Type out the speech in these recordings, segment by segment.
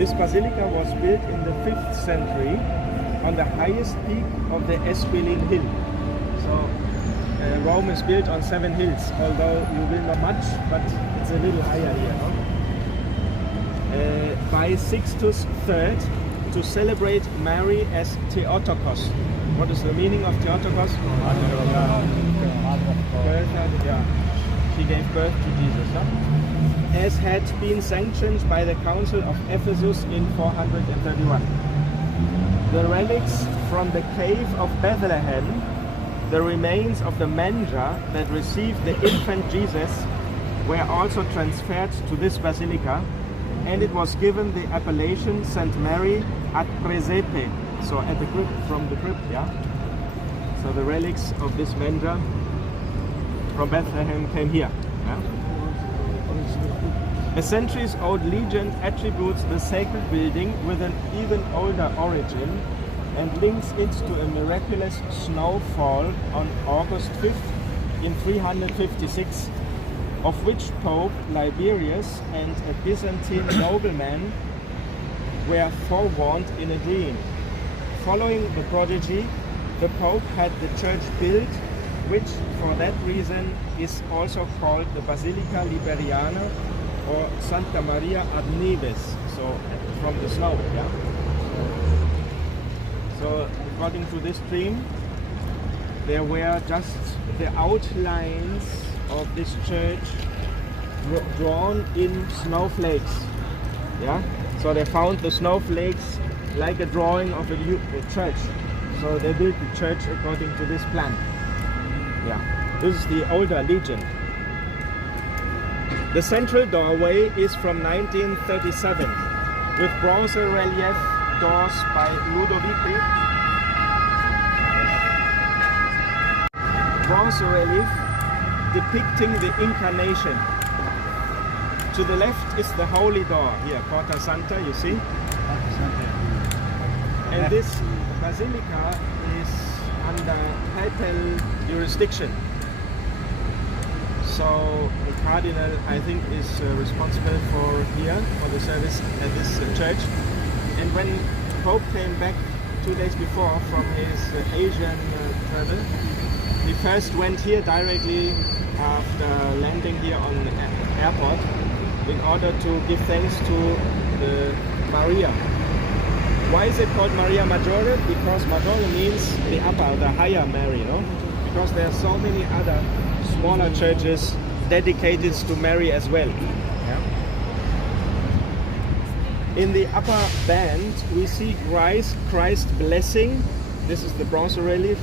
This basilica was built in the 5th century on the highest peak of the Esquiline hill. So Rome is built on 7 hills, although you will not much, but it's a little higher here. No? By Sixtus III to celebrate Mary as Theotokos. What is the meaning of Theotokos? She gave birth to Jesus. No? As had been sanctioned by the Council of Ephesus in 431. The relics from the cave of Bethlehem, the remains of the manger that received the infant Jesus, were also transferred to this basilica, and it was given the appellation St. Mary ad Presepe, so at the crypt, from the crypt, yeah? So the relics of this manger from Bethlehem came here. Yeah? A centuries-old legend attributes the sacred building with an even older origin and links it to a miraculous snowfall on August 5th in 356, of which Pope Liberius and a Byzantine nobleman were forewarned in a dream. Following the prodigy, the Pope had the church built, which for that reason is also called the Basilica Liberiana or Santa Maria ad Nieves, so from the snow. Yeah? So according to this dream, there were just the outlines of this church drawn in snowflakes. Yeah, so they found the snowflakes like a drawing of a church. So they built the church according to this plan. Yeah, this is the older legend. The central doorway is from 1937 with bronze relief doors by Ludovici. Bronze relief depicting the incarnation. To the left is the holy door here, Porta Santa, you see. And this basilica is under papal jurisdiction. So the cardinal, I think, is responsible for the service at this church. And when Pope came back 2 days before from his Asian travel, he first went here directly after landing here on the airport in order to give thanks to the Maria. Why is it called Maria Maggiore? Because Maggiore means the upper, the higher Mary, no? Because there are so many other smaller churches dedicated to Mary as well. Yeah? In the upper band, we see Christ blessing. This is the bronze relief,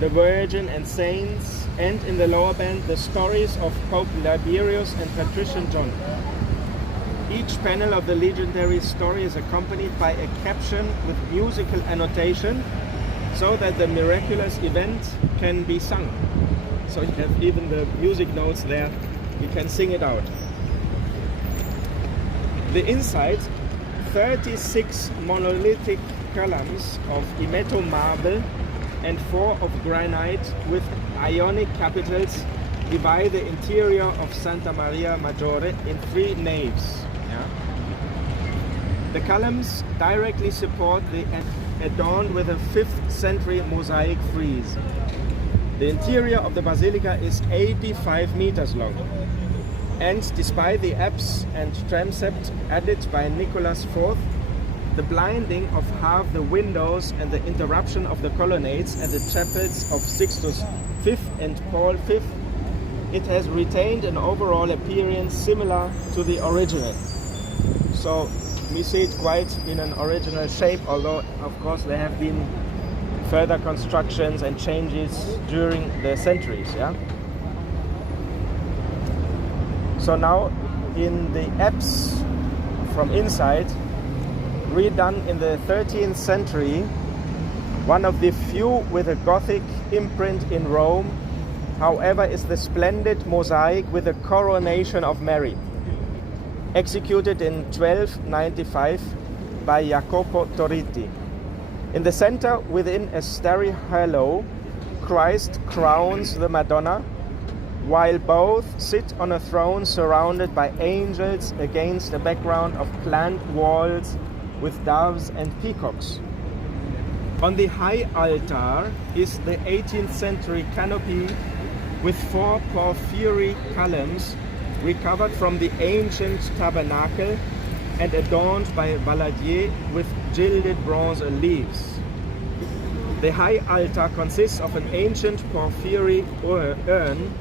the Virgin and saints, and in the lower band, the stories of Pope Liberius and Patrician John. Each panel of the legendary story is accompanied by a caption with musical annotation so that the miraculous event can be sung. So you have even the music notes there, you can sing it out. The inside, 36 monolithic columns of Imeto marble and 4 of granite with Ionic capitals divide the interior of Santa Maria Maggiore in 3 naves. Yeah? The columns directly support the adorned with a 5th century mosaic frieze. The interior of the basilica is 85 meters long, and despite the apse and transept added by Nicholas IV, the blinding of half the windows and the interruption of the colonnades at the chapels of Sixtus V and Paul V, it has retained an overall appearance similar to the original. So we see it quite in an original shape, although of course there have been further constructions and changes during the centuries. Yeah. So now in the apse from inside, redone in the 13th century, one of the few with a Gothic imprint in Rome, however, is the splendid mosaic with the coronation of Mary, executed in 1295 by Jacopo Torriti. In the center, within a starry halo, Christ crowns the Madonna, while both sit on a throne surrounded by angels against a background of plant walls with doves and peacocks. On the high altar is the 18th century canopy with 4 porphyry columns recovered from the ancient tabernacle and adorned by balayage with gilded bronze leaves. The high altar consists of an ancient porphyry urn,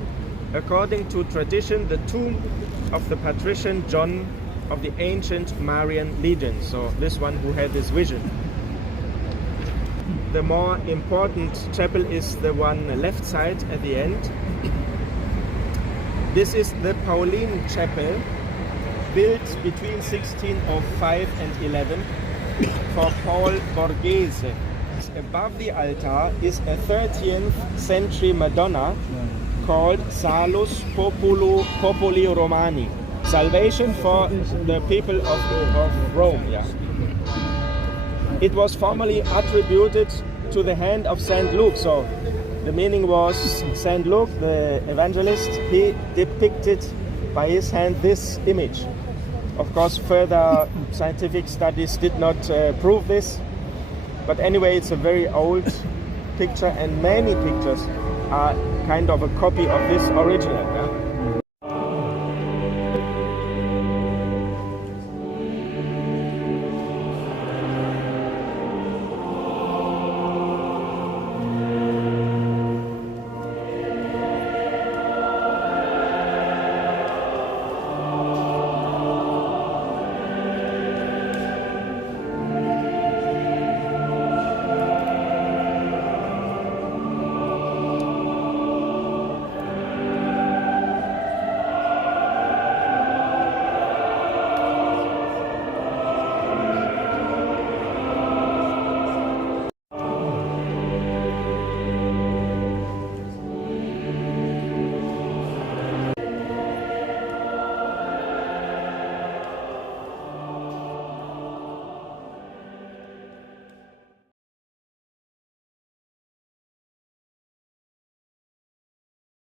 according to tradition the tomb of the patrician John of the ancient Marian legend, so this one who had this vision. The more important chapel is the one left side at the end. This is the Pauline chapel, built between 1605 and 11 for Paul Borghese. Above the altar is a 13th century Madonna called Salus Populi Romani, salvation for the people of Rome. Yeah. It was formerly attributed to the hand of Saint Luke, so the meaning was Saint Luke, the evangelist, he depicted by his hand this image. Of course, further scientific studies did not prove this, but anyway, it's a very old picture, and many pictures are kind of a copy of this original.